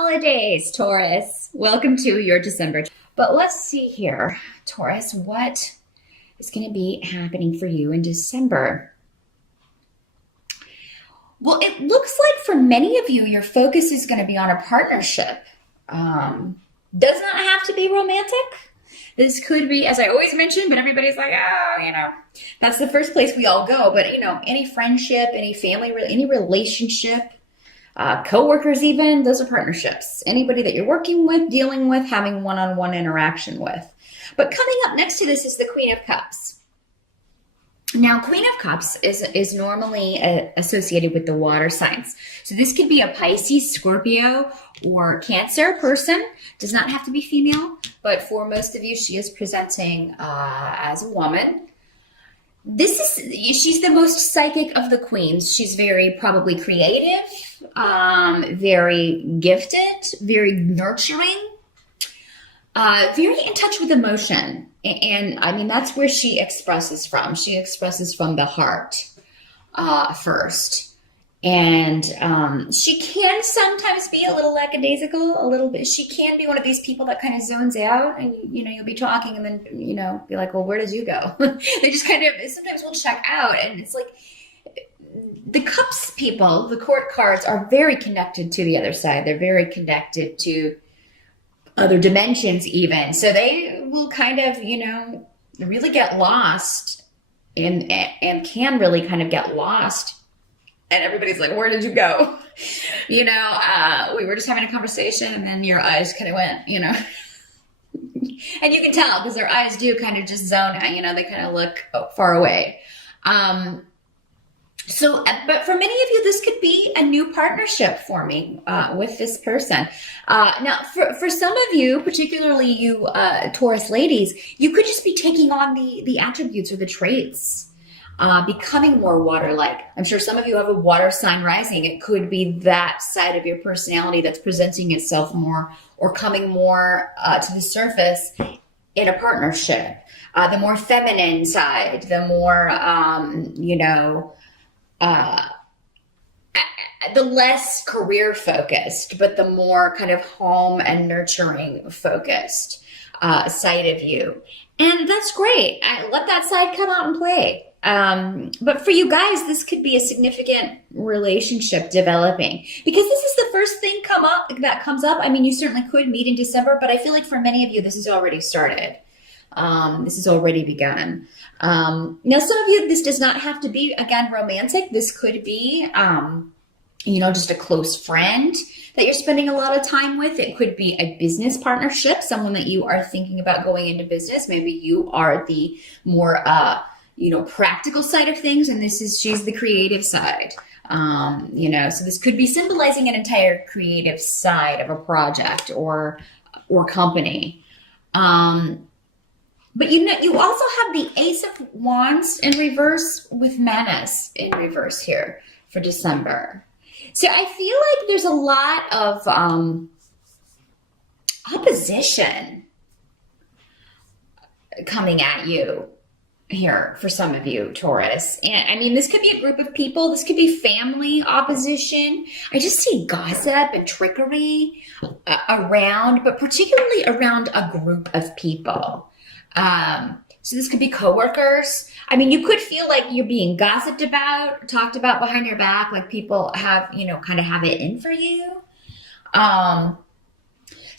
holidays, Taurus. Welcome to your December. But let's see here, Taurus, what is going to be happening for you in December? Well, it looks like for many of you, your focus is going to be on a partnership. Does not have to be romantic. This could be, as I always mention, but everybody's like, that's the first place we all go. But, any friendship, any family, any relationship, coworkers even, those are partnerships. Anybody that you're working with, dealing with, having one-on-one interaction with. But coming up next to this is the Queen of Cups. Now, Queen of Cups is normally associated with the water signs. So this could be a Pisces, Scorpio, or Cancer person. Does not have to be female, but for most of you, she is presenting as a woman. She's the most psychic of the queens. She's very probably creative, very gifted, very nurturing, very in touch with emotion. And I mean, that's where she expresses from. She expresses from the heart first. And she can sometimes be a little lackadaisical, a little bit. She can be one of these people that kind of zones out and, you'll be talking and then, be like, well, where did you go? They just kind of sometimes will check out. And it's like the cups people, the court cards are very connected to the other side. They're very connected to other dimensions even. So they will kind of, really get lost and can really kind of get lost. And everybody's like, where did you go? We were just having a conversation and then your eyes kind of went, and you can tell because their eyes do kind of just zone out, they kind of look far away. But for many of you, this could be a new partnership forming with this person. Now, for some of you, particularly you Taurus ladies, you could just be taking on the attributes or the traits, becoming more water-like. I'm sure some of you have a water sign rising. It could be that side of your personality that's presenting itself more or coming more to the surface in a partnership. The more feminine side, the more, the less career focused, but the more kind of home and nurturing focused side of you. And that's great. Let that side come out and play. But for you guys, this could be a significant relationship developing because this is the first thing that comes up. I mean, you certainly could meet in December, but I feel like for many of you, this has already started. This has already begun. Now, some of you, this does not have to be, again, romantic. This could be, just a close friend that you're spending a lot of time with. It could be a business partnership, someone that you are thinking about going into business. Maybe you are the more, practical side of things, and she's the creative side. So this could be symbolizing an entire creative side of a project or company. But you also have the Ace of Wands in reverse with Menace in reverse here for December. So I feel like there's a lot of opposition coming at you here for some of you, Taurus. And I mean, this could be a group of people. This could be family opposition. I just see gossip and trickery around, but particularly around a group of people. So this could be coworkers. I mean, you could feel like you're being gossiped about, talked about behind your back, like people have, kind of have it in for you.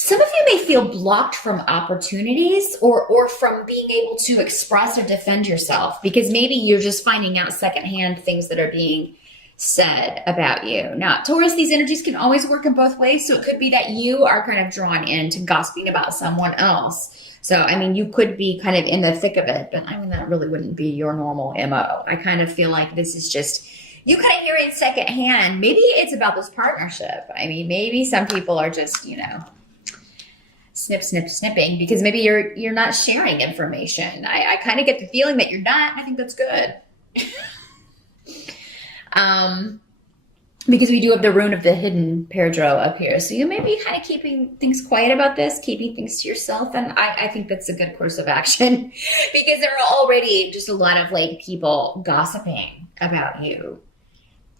Some of you may feel blocked from opportunities or from being able to express or defend yourself because maybe you're just finding out secondhand things that are being said about you. Now, Taurus, these energies can always work in both ways. So it could be that you are kind of drawn into gossiping about someone else. So, I mean, you could be kind of in the thick of it, but I mean, that really wouldn't be your normal MO. I kind of feel like this is just, you kind of hear it secondhand. Maybe it's about this partnership. I mean, maybe some people are just, snipping because maybe you're not sharing information. I kind of get the feeling that you're not. I think that's good. Because we do have the rune of the hidden Pedro up here. So you may be kind of keeping things quiet about this, keeping things to yourself. And I think that's a good course of action because there are already just a lot of people gossiping about you.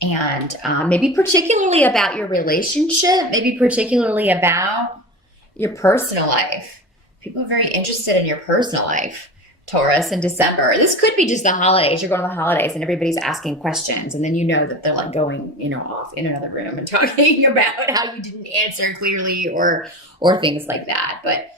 and maybe particularly about your relationship, maybe particularly about your personal life. People are very interested in your personal life, Taurus, in December. This could be just the holidays. You're going to the holidays and everybody's asking questions, and then you know that they're like going, off in another room and talking about how you didn't answer clearly or things like that. But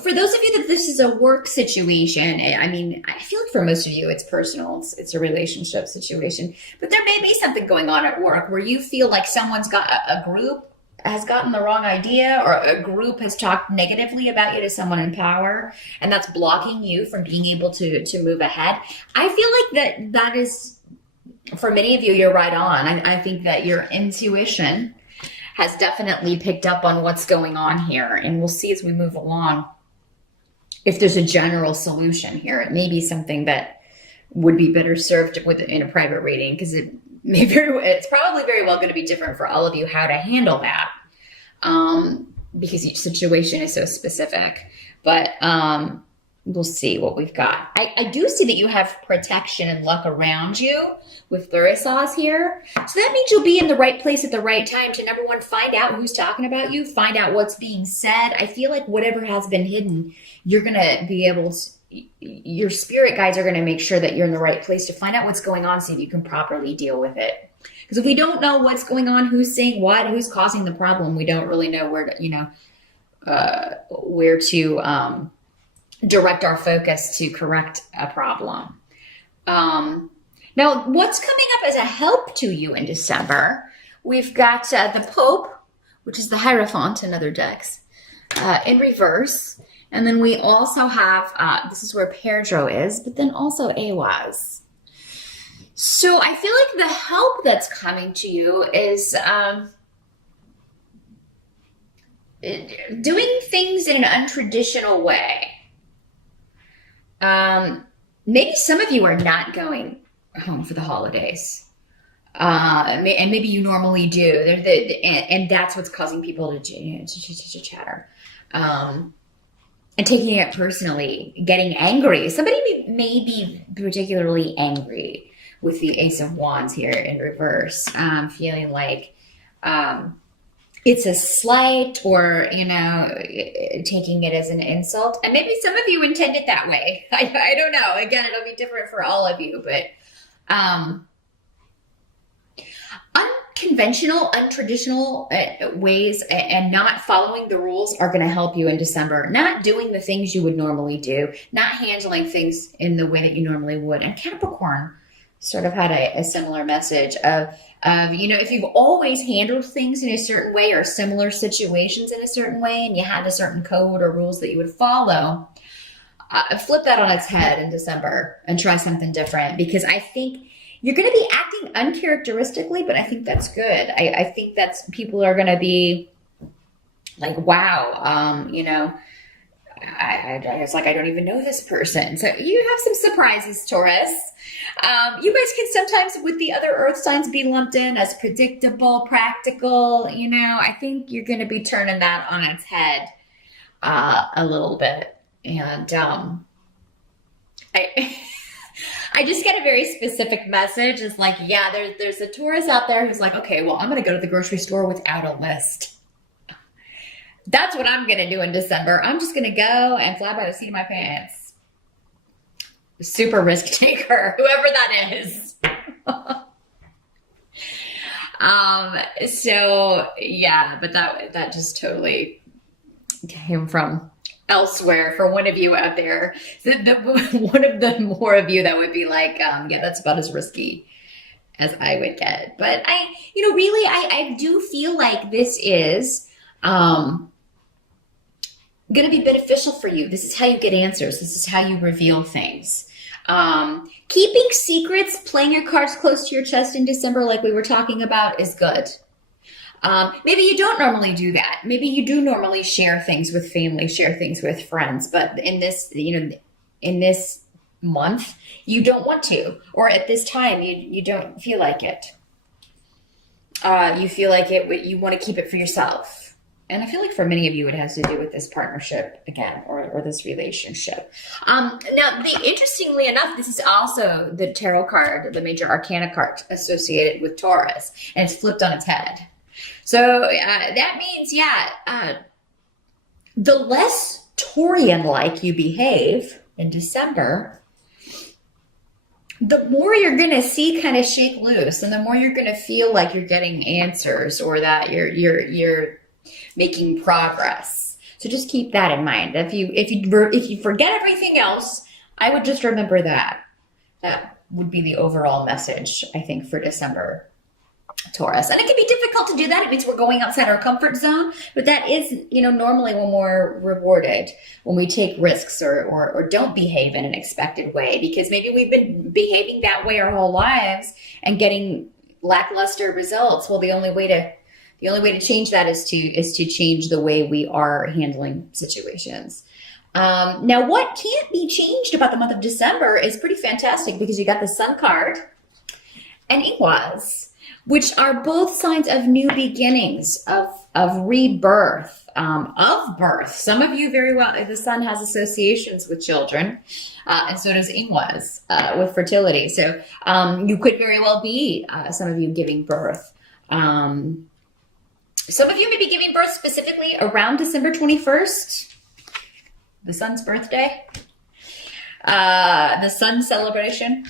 for those of you that this is a work situation, I mean, I feel like for most of you, it's personal. It's a relationship situation, but there may be something going on at work where you feel like someone's got a group has gotten the wrong idea, or a group has talked negatively about you to someone in power, and that's blocking you from being able to move ahead. I feel like that is, for many of you, you're right on. I think that your intuition has definitely picked up on what's going on here, and we'll see as we move along if there's a general solution here. It may be something that would be better served in a private reading, because it's probably very well going to be different for all of you how to handle that, because each situation is so specific. But we'll see what we've got. I do see that you have protection and luck around you with Thurisaz here. So that means you'll be in the right place at the right time to, number one, find out who's talking about you, find out what's being said. I feel like whatever has been hidden, you're going to be able to, your spirit guides are going to make sure that you're in the right place to find out what's going on, so you can properly deal with it. Because if we don't know what's going on, who's saying what, who's causing the problem, we don't really know where to, direct our focus to correct a problem. Now, what's coming up as a help to you in December? We've got the Pope, which is the Hierophant in other decks, in reverse. And then we also have, this is where Pedro is, but then also Ehwaz. So I feel like the help that's coming to you is doing things in an untraditional way. Maybe some of you are not going home for the holidays. And maybe you normally do. And that's what's causing people to chatter. And taking it personally, getting angry. Somebody may be particularly angry with the Ace of Wands here in reverse, feeling like it's a slight, or, taking it as an insult. And maybe some of you intend it that way. I don't know. Again, it'll be different for all of you, but unconventional, untraditional ways and not following the rules are going to help you in December. Not doing the things you would normally do, not handling things in the way that you normally would. And Capricorn sort of had a similar message of, if you've always handled things in a certain way, or similar situations in a certain way, and you had a certain code or rules that you would follow, flip that on its head in December and try something different, because I think you're going to be acting uncharacteristically, but I think that's good. I think that's, people are going to be like, wow, it's like, I don't even know this person. So you have some surprises, Taurus. You guys can sometimes, with the other earth signs, be lumped in as predictable, practical. I think you're going to be turning that on its head a little bit. And I just get a very specific message. It's like, yeah, there's a Taurus out there who's like, okay, well, I'm going to go to the grocery store without a list. That's what I'm going to do in December. I'm just going to go and fly by the seat of my pants. Super risk taker, whoever that is. So yeah, but that just totally came from elsewhere for one of you out there. One of the more of you that would be like, yeah, that's about as risky as I would get. But I do feel like this is going to be beneficial for you. This is how you get answers. This is how you reveal things. Keeping secrets, playing your cards close to your chest in December, like we were talking about, is good. Maybe you don't normally do that. Maybe you do normally share things with family, share things with friends, but in this, in this month, you don't want to, or at this time, you don't feel like it. You feel like you want to keep it for yourself. And I feel like for many of you, it has to do with this partnership again, or this relationship. Now, interestingly enough, this is also the tarot card, the major arcana card associated with Taurus, and it's flipped on its head. So that means, the less Taurian-like you behave in December, the more you're going to see kind of shake loose, and the more you're going to feel like you're getting answers, or that you're making progress. So just keep that in mind. If you forget everything else, I would just remember that. That would be the overall message, I think, for December, Taurus. And it can be difficult to do that. It means we're going outside our comfort zone, but that is, normally when we're rewarded, when we take risks or don't behave in an expected way, because maybe we've been behaving that way our whole lives and getting lackluster results. Well, the only way to change that is to change the way we are handling situations. Now, what can't be changed about the month of December is pretty fantastic, because you got the Sun card and Ingwas, which are both signs of new beginnings, of rebirth, of birth. Some of you very well, the Sun has associations with children, and so does Ingwas with fertility. So you could very well be, some of you, giving birth. Some of you may be giving birth specifically around December 21st, the Sun's birthday, the Sun celebration.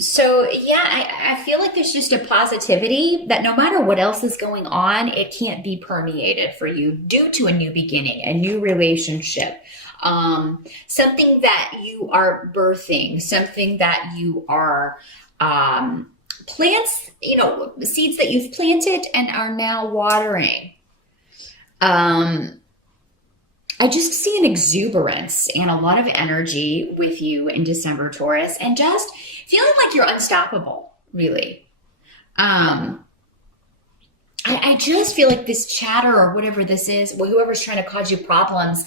So yeah, I feel like there's just a positivity that no matter what else is going on, it can't be permeated for you due to a new beginning, a new relationship, something that you are birthing, something that you are, plants, seeds that you've planted and are now watering. I just see an exuberance and a lot of energy with you in December, Taurus, and just feeling like you're unstoppable, really. I just feel like this chatter or whatever this is, whoever's trying to cause you problems,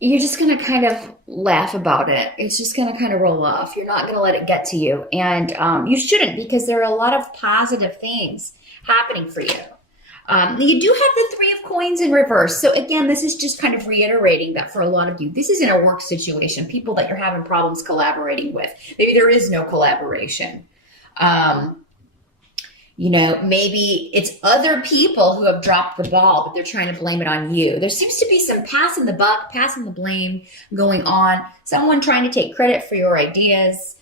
you're just going to kind of laugh about it. It's just going to kind of roll off. You're not going to let it get to you. And you shouldn't, because there are a lot of positive things happening for you. You do have the Three of Coins in reverse. So again, this is just kind of reiterating that for a lot of you, this isn't a work situation, people that you're having problems collaborating with. Maybe there is no collaboration. Maybe it's other people who have dropped the ball, but they're trying to blame it on you. There seems to be some passing the buck, passing the blame going on. Someone trying to take credit for your ideas.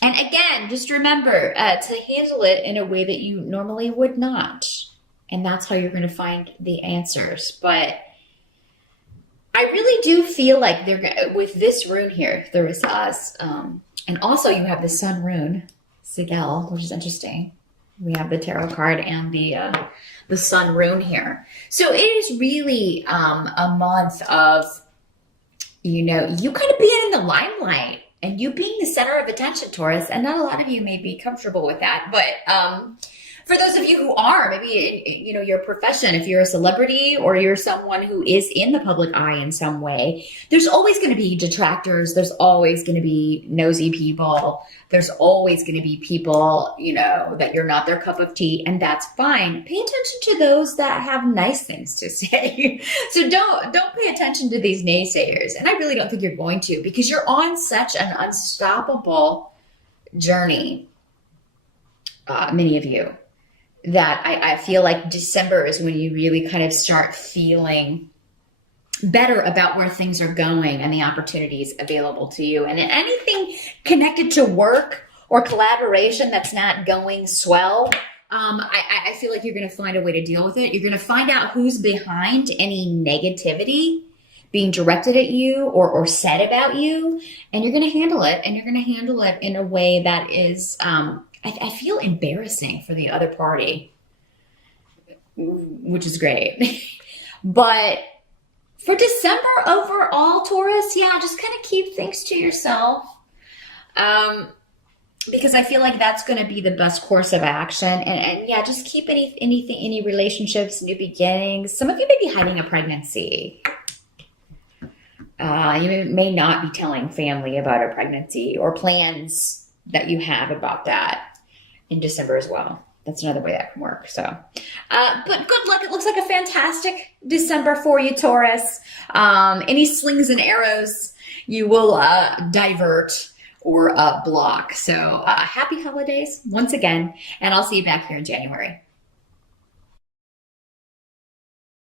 And again, just remember to handle it in a way that you normally would not. And that's how you're going to find the answers. But I really do feel like with this rune here, there is us. And also you have the Sun rune, Sigel, which is interesting. We have the tarot card and the Sun rune here. So it is really a month of, you kind of being in the limelight. And you being the center of attention, Taurus, and not a lot of you may be comfortable with that, but for those of you who are, maybe, your profession, if you're a celebrity or you're someone who is in the public eye in some way, there's always going to be detractors. There's always going to be nosy people. There's always going to be people, that you're not their cup of tea, and that's fine. Pay attention to those that have nice things to say. So don't pay attention to these naysayers. And I really don't think you're going to, because you're on such an unstoppable journey, many of you, that I feel like December is when you really kind of start feeling better about where things are going and the opportunities available to you. And anything connected to work or collaboration that's not going swell, I feel like you're going to find a way to deal with it. You're going to find out who's behind any negativity being directed at you or said about you, and you're going to handle it. And you're going to handle it in a way that is, I feel, embarrassing for the other party, which is great. But for December overall, Taurus, just kind of keep things to yourself. Because I feel like that's going to be the best course of action. And just keep any relationships, new beginnings. Some of you may be hiding a pregnancy. You may not be telling family about a pregnancy or plans that you have about that in December as well. That's another way that can work. So, but good luck. It looks like a fantastic December for you, Taurus. Any slings and arrows you will divert or block. So happy holidays once again, and I'll see you back here in January.